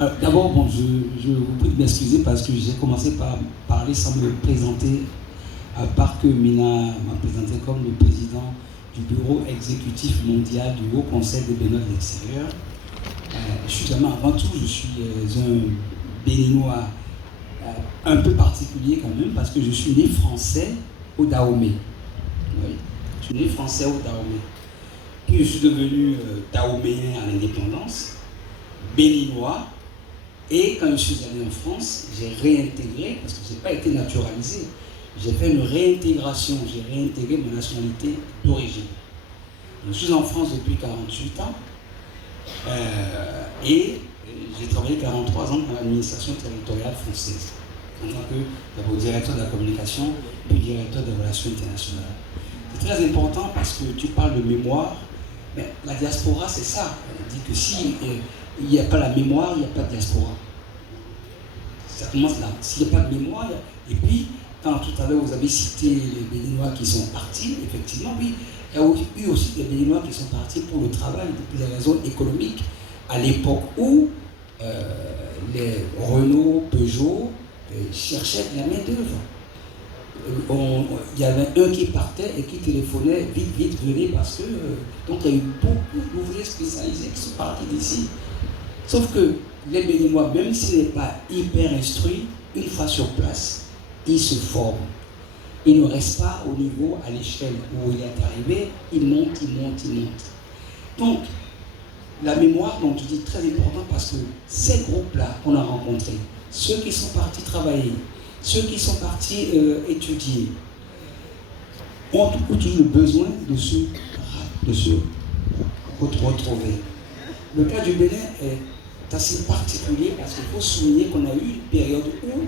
D'abord, bon, je vous prie de m'excuser parce que j'ai commencé par parler sans me présenter, à part que Mina m'a présenté comme le président du bureau exécutif mondial du Haut Conseil des Béninois de l'extérieur. Je suis vraiment, avant tout, je suis un Béninois un peu particulier quand même, parce que je suis né français au Dahomey. Oui, je suis né français au Dahomey. Puis je suis devenu Dahoméen à l'indépendance, béninois, et quand je suis allé en France, j'ai réintégré, parce que je n'ai pas été naturalisé, j'ai fait une réintégration, j'ai réintégré ma nationalité d'origine. Je suis en France depuis 48 ans, et j'ai travaillé 43 ans dans l'administration territoriale française, en tant que d'abord directeur de la communication, puis directeur des relations internationales. C'est très important parce que tu parles de mémoire, mais la diaspora c'est ça. On dit que s'il n'y a pas la mémoire, il n'y a pas de diaspora. Ça commence là. S'il n'y a pas de mémoire, et puis quand tout à l'heure vous avez cité les Béninois qui sont partis, effectivement oui, il y a eu aussi des Béninois qui sont partis pour le travail, pour des raisons économiques, à l'époque où les Renault, Peugeot cherchaient de la main-d'œuvre. Il y avait un qui partait et qui téléphonait vite, venez, parce que donc il y a eu beaucoup d'ouvriers spécialisés qui sont partis d'ici. Sauf que les Béninois, même s'ils n'est pas hyper instruits, une fois sur place, ils se forment. Ils ne restent pas au niveau, à l'échelle où il est arrivé, ils montent. Donc, la mémoire, dont tu dis, très important parce que ces groupes-là qu'on a rencontrés, ceux qui sont partis travailler, ceux qui sont partis étudier, ont toujours le besoin de se retrouver. Le cas du Bénin est assez particulier parce qu'il faut souligner qu'on a eu une période où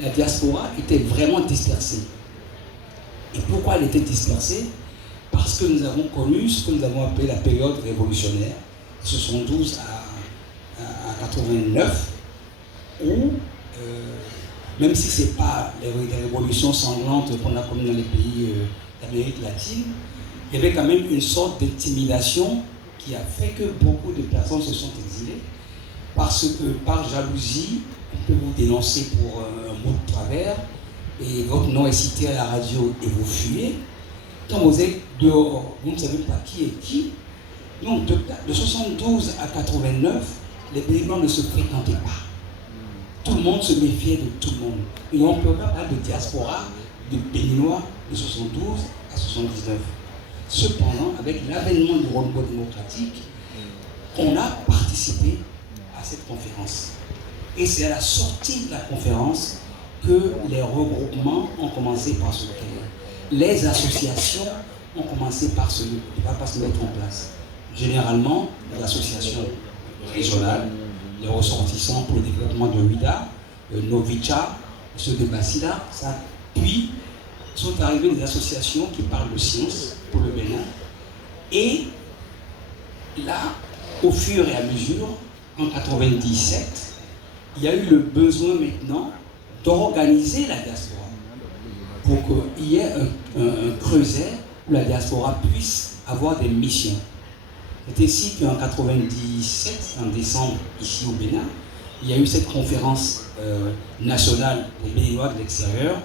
la diaspora était vraiment dispersée. Et pourquoi elle était dispersée? Parce que nous avons connu ce que nous avons appelé la période révolutionnaire, 72 à 89, où, même si ce n'est pas les révolutions sanglantes qu'on a connues dans les pays d'Amérique latine, il y avait quand même une sorte d'intimidation qui a fait que beaucoup de personnes se sont exilées, parce que par jalousie, on peut vous dénoncer pour un mot de travers, et votre nom est cité à la radio et vous fuyez. Quand vous êtes dehors, vous ne savez pas qui est qui. Donc de 72 à 89, les Béninois ne se fréquentaient pas. Tout le monde se méfiait de tout le monde. Et on ne peut pas parler de diaspora de Béninois de 72 à 79. Cependant, avec l'avènement du renouveau démocratique, on a participé à cette conférence. Et c'est à la sortie de la conférence que les regroupements ont commencé par se créer. Les associations ont commencé par se mettre en place. Généralement, les associations régionales, les ressortissants pour le développement de Ouida, Novicha, ceux de Basila, ça. Puis sont arrivées des associations qui parlent de science pour le Bénin. Et là, au fur et à mesure, en 97, il y a eu le besoin maintenant d'organiser la diaspora pour qu'il y ait un creuset où la diaspora puisse avoir des missions. C'est ainsi qu'en 97, en décembre, ici au Bénin, il y a eu cette conférence nationale des Béninois de l'extérieur,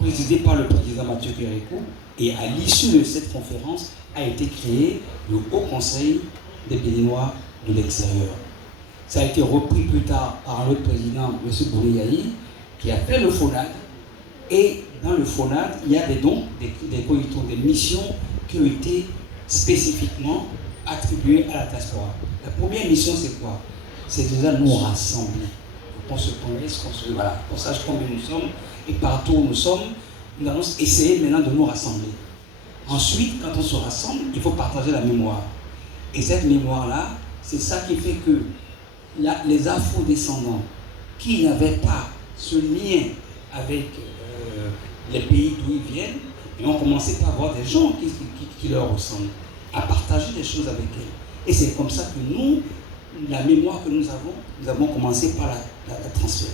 présidée par le président Mathieu Kérékou, et à l'issue de cette conférence a été créé le Haut Conseil des Béninois de l'extérieur. Ça a été repris plus tard par un autre président, M. Bouré-Yahi, qui a fait le FONAD, et dans le FONAD, il y a des missions qui ont été spécifiquement attribuées à la diaspora. La première mission, c'est quoi? C'est déjà nous rassembler. Qu'on se connaisse, qu'on sache combien nous sommes, et partout où nous sommes, nous allons essayer maintenant de nous rassembler. Ensuite, quand on se rassemble, il faut partager la mémoire. Et cette mémoire-là, c'est ça qui fait que les afro-descendants qui n'avaient pas ce lien avec les pays d'où ils viennent, et ont commencé par avoir des gens qui leur ressemblent, à partager des choses avec eux. Et c'est comme ça que nous, la mémoire que nous avons commencé par la transférer.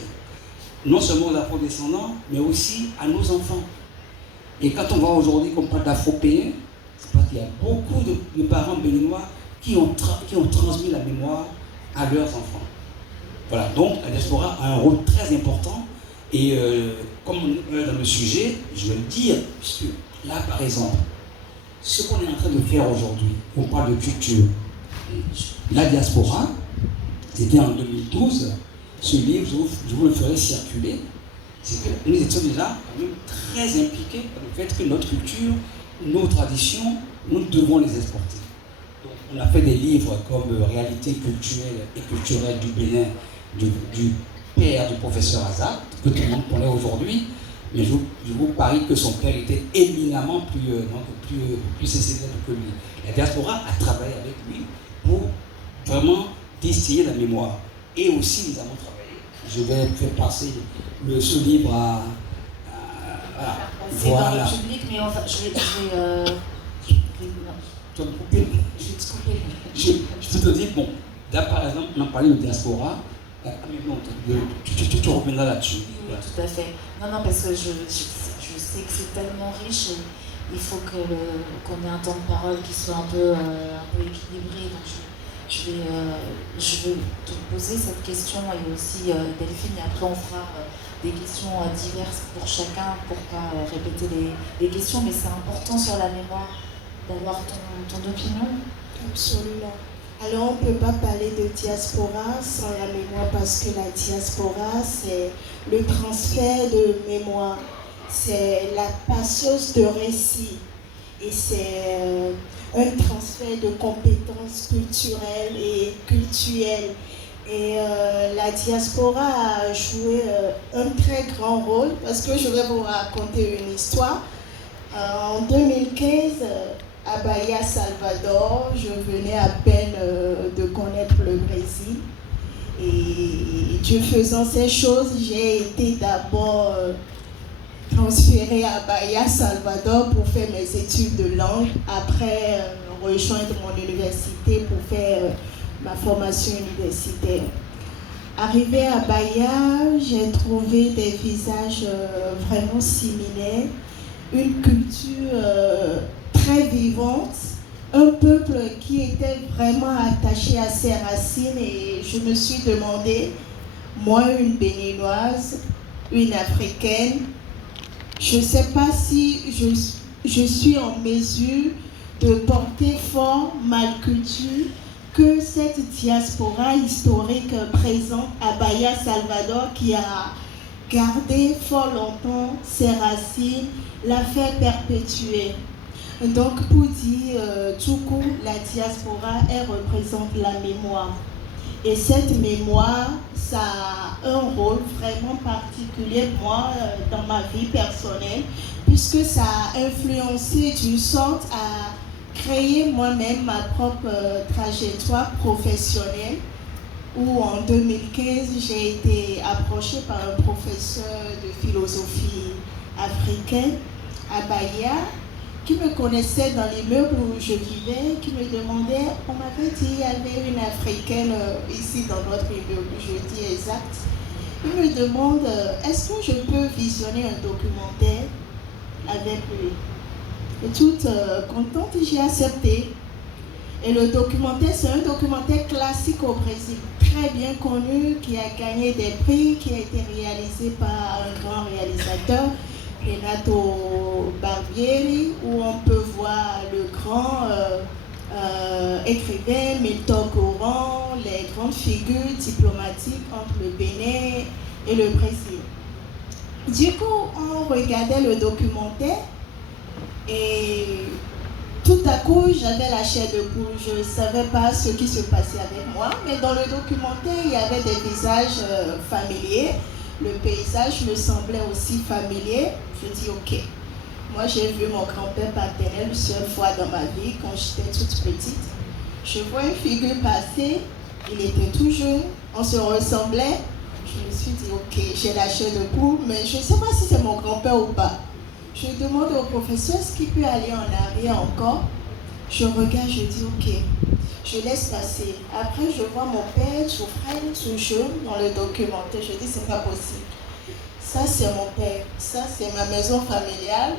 Non seulement aux afro-descendants, mais aussi à nos enfants. Et quand on voit aujourd'hui qu'on parle d'afro-péens, c'est parce qu'il y a beaucoup de parents béninois qui ont transmis la mémoire à leurs enfants. Voilà, donc la diaspora a un rôle très important. Et comme on est dans le sujet, je vais le dire, puisque là, par exemple, ce qu'on est en train de faire aujourd'hui, on parle de culture. La diaspora, c'était en 2012, ce livre, je vous le ferai circuler, c'est que nous étions déjà quand même très impliqués dans le fait que notre culture, nos traditions, nous devons les exporter. Donc, on a fait des livres comme Réalité culturelle et culturelle du Bénin, du père du professeur Hazard, que tout le monde connaît aujourd'hui, mais je vous parie que son père était éminemment plus célèbre que lui. La diaspora a travaillé avec lui pour vraiment distiller la mémoire. Et aussi, nous avons travaillé. Je vais faire passer ce livre à c'est voilà. dans le public, mais je vais te couper. Je te dis, bon, là par exemple, on a parlé de diaspora. Tu reviendras là-dessus. Oui, tout à fait. Non, parce que je sais que c'est tellement riche et il faut qu'on ait un temps de parole qui soit un peu équilibré. Donc je vais te poser cette question et aussi Delphine, et après on fera des questions diverses pour chacun pour pas répéter les questions, mais c'est important sur la mémoire d'avoir ton opinion. Absolument. Alors, on ne peut pas parler de diaspora sans la mémoire parce que la diaspora, c'est le transfert de mémoire, c'est la passeuse de récits et c'est un transfert de compétences culturelles et cultuelles. Et la diaspora a joué un très grand rôle parce que je vais vous raconter une histoire. En 2015, à Bahia, Salvador, je venais à peine de connaître le Brésil. Et Dieu faisant ces choses, j'ai été d'abord transférée à Bahia, Salvador pour faire mes études de langue. Après, rejoindre mon université pour faire ma formation universitaire. Arrivée à Bahia, j'ai trouvé des visages vraiment similaires, une culture très vivante, un peuple qui était vraiment attaché à ses racines et je me suis demandé, moi une béninoise, une africaine, je ne sais pas si je suis en mesure de porter fort ma culture que cette diaspora historique présente à Bahia, Salvador qui a gardé fort longtemps ses racines, l'a fait perpétuer. Donc pour dire tout court, la diaspora, elle représente la mémoire. Et cette mémoire, ça a un rôle vraiment particulier, moi, dans ma vie personnelle, puisque ça a influencé d'une sorte à créer moi-même ma propre trajectoire professionnelle, où en 2015, j'ai été approchée par un professeur de philosophie africaine à Bahia, qui me connaissait dans l'immeuble où je vivais, qui me demandait, on m'avait dit qu'il y avait une africaine ici dans notre immeuble, je dis exact. Il me demande, est-ce que je peux visionner un documentaire avec lui? Et toute contente, j'ai accepté. Et le documentaire, c'est un documentaire classique au Brésil, très bien connu, qui a gagné des prix, qui a été réalisé par un grand réalisateur, Renato Barbieri, où on peut voir le grand écrivain Milton Courant, les grandes figures diplomatiques entre le Bénin et le Brésil. Du coup, on regardait le documentaire et tout à coup, j'avais la chair de poule. Je ne savais pas ce qui se passait avec moi, mais dans le documentaire, il y avait des visages familiers. Le paysage me semblait aussi familier. Je dis ok. Moi, j'ai vu mon grand-père paternel une seule fois dans ma vie, quand j'étais toute petite. Je vois une figure passer, il était tout jeune, on se ressemblait. Je me suis dit ok, j'ai la chair de poule, mais je ne sais pas si c'est mon grand-père ou pas. Je demande au professeur est-ce qu'il peut aller en arrière encore. Je regarde, je dis ok. Je laisse passer. Après, je vois mon père tout frêle, tout jeune dans le documentaire. Je dis c'est pas possible. Ça, c'est mon père. Ça, c'est ma maison familiale.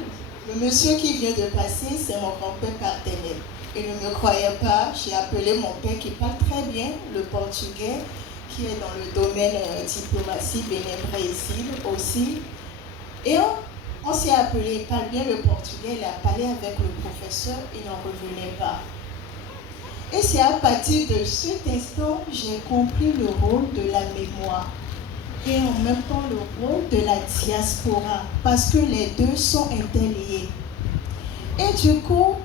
Le monsieur qui vient de passer, c'est mon grand-père paternel. Il ne me croyait pas. J'ai appelé mon père qui parle très bien le portugais, qui est dans le domaine diplomatie, Bénin-Brésil aussi. Et on s'est appelé, il parle bien le portugais, il a parlé avec le professeur, il n'en revenait pas. Et c'est à partir de cet instant, j'ai compris le rôle de la mémoire et en même temps le rôle de la diaspora, parce que les deux sont interliés. Et du coup,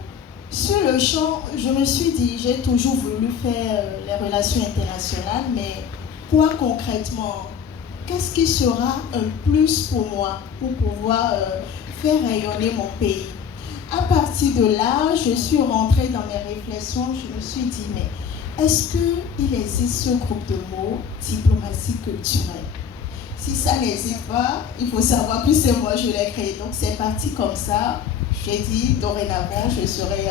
sur le champ, je me suis dit, j'ai toujours voulu faire les relations internationales, mais quoi concrètement? Qu'est-ce qui sera un plus pour moi pour pouvoir faire rayonner mon pays? À partir de là, je suis rentrée dans mes réflexions, je me suis dit, mais est-ce qu'il existe ce groupe de mots, diplomatie culturelle? Si ça n'existe pas, il faut savoir, puis c'est moi, je l'ai créé. Donc c'est parti comme ça. J'ai dit, dorénavant, je serai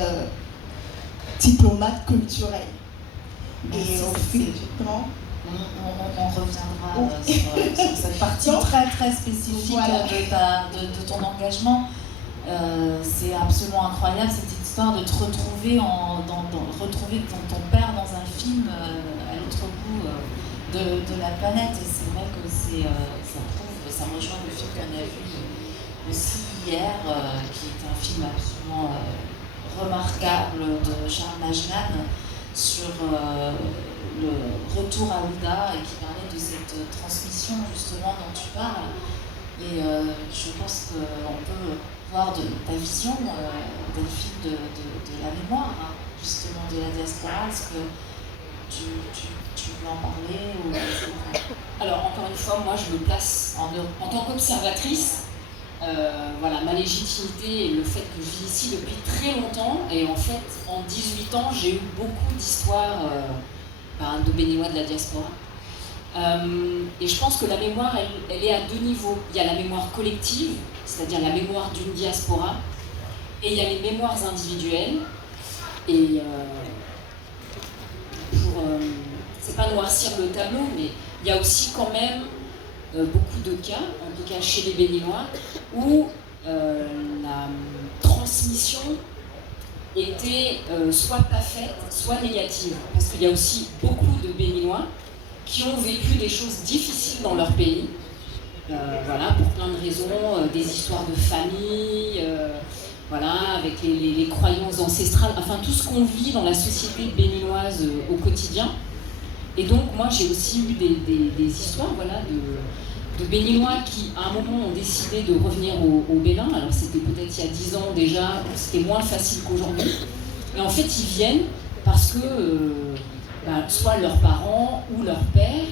diplomate culturel. Et au fil du temps... On reviendra sur cette partie très très spécifique de ton engagement. C'est absolument incroyable cette histoire de te retrouver retrouver ton père dans un film à l'autre bout de la planète. Et c'est vrai que ça rejoint le film qu'on a vu aussi hier, qui est un film absolument remarquable de Charles Najman sur le retour à Ouida et qui parlait de cette transmission justement dont tu parles. Et je pense qu'on peut voir de ta vision, Delphine, de la mémoire, hein, justement de la diaspora. Est-ce que tu veux en parler ou... Alors encore une fois, moi je me place en tant qu'observatrice. Voilà, ma légitimité et le fait que je vis ici depuis très longtemps, et en fait en 18 ans j'ai eu beaucoup d'histoires de Béninois de la diaspora, et je pense que la mémoire elle est à deux niveaux. Il y a la mémoire collective, c'est-à-dire la mémoire d'une diaspora, et il y a les mémoires individuelles. Et c'est pas noircir le tableau, mais il y a aussi quand même beaucoup de cas, en tout cas chez les Béninois, où la transmission était soit pas faite, soit négative. Parce qu'il y a aussi beaucoup de Béninois qui ont vécu des choses difficiles dans leur pays, voilà, pour plein de raisons, des histoires de famille, voilà, avec les croyances ancestrales, enfin tout ce qu'on vit dans la société béninoise au quotidien. Et donc moi j'ai aussi eu des histoires, voilà, de Béninois qui à un moment ont décidé de revenir au Bénin. Alors c'était peut-être il y a 10 ans déjà, c'était moins facile qu'aujourd'hui. Mais en fait ils viennent parce que soit leurs parents ou leur père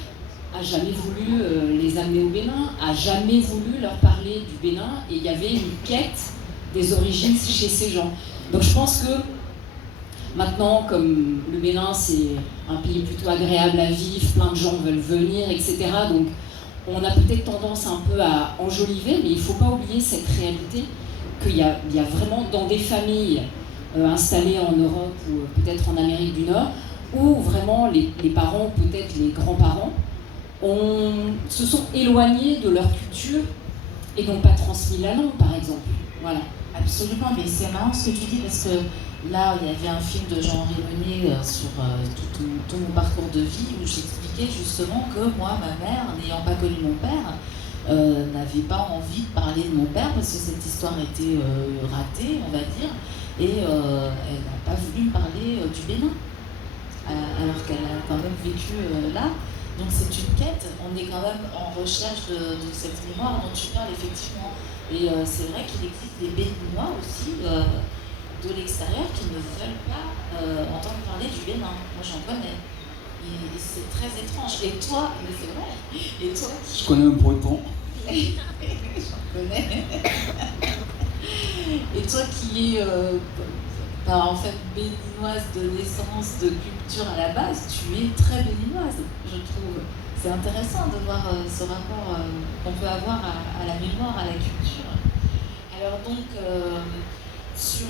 a jamais voulu les amener au Bénin, a jamais voulu leur parler du Bénin, et il y avait une quête des origines chez ces gens. Donc je pense que maintenant, comme le Bénin c'est un pays plutôt agréable à vivre, plein de gens veulent venir, etc. Donc on a peut-être tendance un peu à enjoliver, mais il ne faut pas oublier cette réalité qu'il y a vraiment dans des familles installées en Europe ou peut-être en Amérique du Nord, où vraiment les parents, peut-être les grands-parents, se sont éloignés de leur culture et n'ont pas transmis la langue, par exemple. Voilà. Absolument, mais c'est marrant ce que tu dis, parce que là, il y avait un film de Jean Révenier sur tout mon parcours de vie, où j'expliquais justement que moi, ma mère, n'ayant pas connu mon père, n'avait pas envie de parler de mon père, parce que cette histoire était ratée, on va dire, et elle n'a pas voulu me parler du Bénin, alors qu'elle a quand même vécu là. Donc c'est une quête, on est quand même en recherche de cette mémoire dont tu parles, effectivement. Et c'est vrai qu'il existe des Béninois aussi de l'extérieur qui ne veulent pas entendre parler du Bénin. Moi j'en connais. Et c'est très étrange. Et toi, mais c'est vrai. Et toi Je connais un breton. J'en connais. Et toi qui es en fait béninoise de naissance, de culture à la base, tu es très béninoise, je trouve. C'est intéressant de voir ce rapport qu'on peut avoir à la mémoire, à la culture. Alors donc, sur